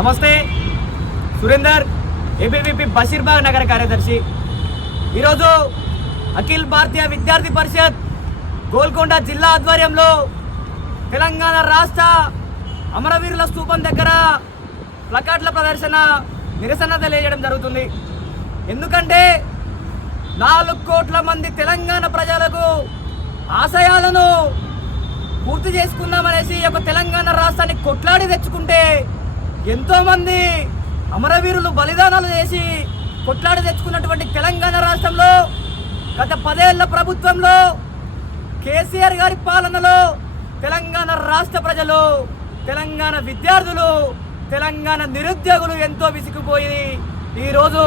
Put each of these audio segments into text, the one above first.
నమస్తే, సురేందర్, ఏబీవీపీ బషీర్బాగ్ నగర కార్యదర్శి. ఈరోజు అఖిల్ భారతీయ విద్యార్థి పరిషత్ గోల్కొండ జిల్లా ఆధ్వర్యంలో తెలంగాణ రాష్ట్ర అమరవీరుల స్తూపం దగ్గర ప్లకార్డుల ప్రదర్శన నిరసన తెలియజేయడం జరుగుతుంది. ఎందుకంటే 4 కోట్ల మంది తెలంగాణ ప్రజలకు ఆశయాలను పూర్తి చేసుకుందామనేసి ఒక తెలంగాణ రాష్ట్రాన్ని కొట్లాడి తెచ్చుకుంటే ఎంతోమంది అమరవీరులు బలిదానాలు చేసి కొట్లాడి తెచ్చుకున్నటువంటి తెలంగాణ రాష్ట్రంలో గత 10 ఏళ్ల ప్రభుత్వంలో కేసీఆర్ గారి పాలనలో తెలంగాణ రాష్ట్ర ప్రజలు, తెలంగాణ విద్యార్థులు, తెలంగాణ నిరుద్యోగులు ఎంతో విసిగిపోయి ఈరోజు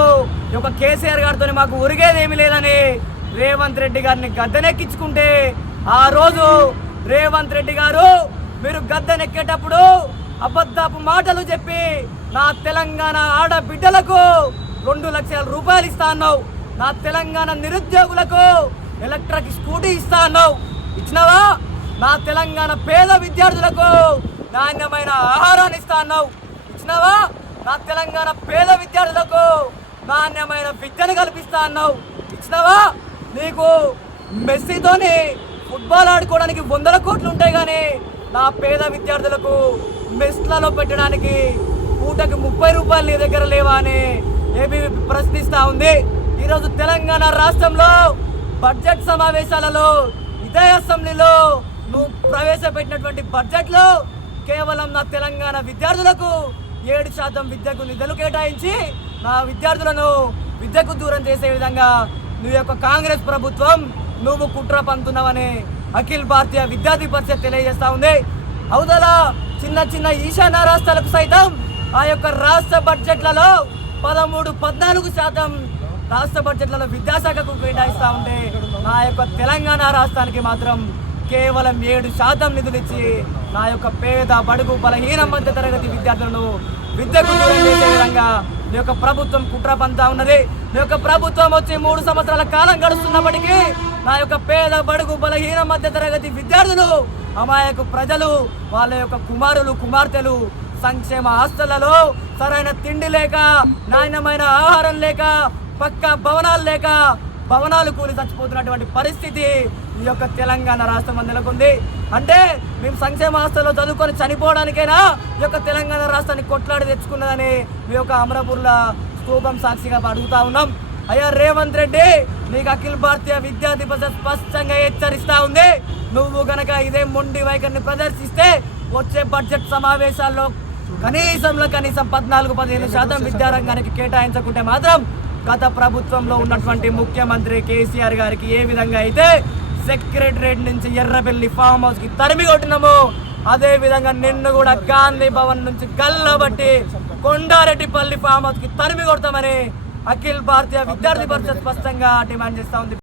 ఒక కేసీఆర్ గారితో మాకు ఒరిగేదేమీ లేదని రేవంత్ రెడ్డి గారిని గద్దెనెక్కించుకుంటే, ఆ రోజు రేవంత్ రెడ్డి గారు మీరు గద్దెనెక్కేటప్పుడు అబద్ధపు మాటలు చెప్పి నా తెలంగాణ ఆడబిడ్డలకు 2 లక్షల రూపాయలు ఇస్తా అన్నావు, నా తెలంగాణ నిరుద్యోగులకు ఎలక్ట్రిక్ స్కూటీ ఇస్తా అన్నావు, ఇచ్చినావా? నా తెలంగాణ పేద విద్యార్థులకు నాణ్యమైన ఆహారాన్ని ఇస్తా అన్నావు, ఇచ్చినావా? నా తెలంగాణ పేద విద్యార్థులకు నాణ్యమైన విద్యను కల్పిస్తా అన్నావు, ఇచ్చినావా? నీకు మెస్సీతోని ఫుట్బాల్ ఆడుకోవడానికి 100 కోట్లు ఉంటాయి, కానీ నా పేద విద్యార్థులకు మెస్లలో పెట్టడానికి పూటకి 30 రూపాయలు నీ దగ్గర లేవా అని ఏబీవీపీ ప్రశ్నిస్తూ ఉంది. ఈరోజు తెలంగాణ రాష్ట్రంలో బడ్జెట్ సమావేశాలలో ఇదే అసెంబ్లీలో నువ్వు ప్రవేశపెట్టినటువంటి బడ్జెట్లో కేవలం నా తెలంగాణ విద్యార్థులకు 7% విద్యకు నిధులు కేటాయించి నా విద్యార్థులను విద్యకు దూరం చేసే విధంగా నువ్వు యొక్క కాంగ్రెస్ ప్రభుత్వం నువ్వు కుట్ర పంతున్నావని అఖిల్ భారతీయ విద్యార్థి పరిషత్ తెలియజేస్తా ఉంది. అవతల చిన్న చిన్న ఈశాన్య రాష్ట్రాలకు సైతం ఆ యొక్క రాష్ట్ర బడ్జెట్లలో 13-14% రాష్ట్ర బడ్జెట్లలో విద్యాశాఖకు కేటాయిస్తూ ఉంటే నా యొక్క తెలంగాణ రాష్ట్రానికి మాత్రం కేవలం 7% నిధులు ఇచ్చి నా యొక్క పేద బడుగు బలహీన మధ్య తరగతి విద్యార్థులను విద్యకు దూరం చేసే విధంగా నీ యొక్క ప్రభుత్వం కుట్ర పంతా ఉన్నది. నీ యొక్క ప్రభుత్వం వచ్చి 3 సంవత్సరాల కాలం గడుస్తున్నప్పటికీ నా యొక్క పేద బడుగు బలహీన మధ్య తరగతి విద్యార్థులు, అమాయక ప్రజలు, వాళ్ళ యొక్క కుమారులు కుమార్తెలు సంక్షేమ హాస్టళ్లలో సరైన తిండి లేక, నాణ్యమైన ఆహారం లేక, పక్కా భవనాలు లేక భవనాలు కూలి చచ్చిపోతున్నటువంటి పరిస్థితి ఈ యొక్క తెలంగాణ రాష్ట్రం నెలకొంది. అంటే మేము సంక్షేమ హాస్టల్లో చదువుకొని చనిపోవడానికైనా ఈ యొక్క తెలంగాణ రాష్ట్రాన్ని కొట్లాడి తెచ్చుకున్నదని మీ యొక్క అమరపూర్ల స్తూపం సాక్షిగా అడుగుతా ఉన్నాం. అయ్యా రేవంత్ రెడ్డి, నీకు అఖిల్ భారతీయ విద్యార్థి పరిషత్ స్పష్టంగా హెచ్చరిస్తా ఉంది. నువ్వు గనక ఇదే మొండి వైఖరిని ప్రదర్శిస్తే వచ్చే బడ్జెట్ సమావేశాల్లో కనీసం 14-15% విద్యారంగానికి కేటాయించకుంటే మాత్రం గత ప్రభుత్వంలో ఉన్నటువంటి ముఖ్యమంత్రి కేసీఆర్ గారికి ఏ విధంగా అయితే సెక్రటరేట్ నుంచి ఎర్రబెల్లి ఫామ్ హౌస్ కి తరిమి కొట్టినామో అదే విధంగా నిన్ను కూడా గాంధీ భవన్ నుంచి గల్లబట్టి కొండారెడ్డిపల్లి ఫామ్ హౌస్ కి తరిమి కొడతామని అఖిల్ భారతీయ విద్యార్థి పరిషత్ స్పష్టంగా డిమాండ్ చేస్తా ఉంది.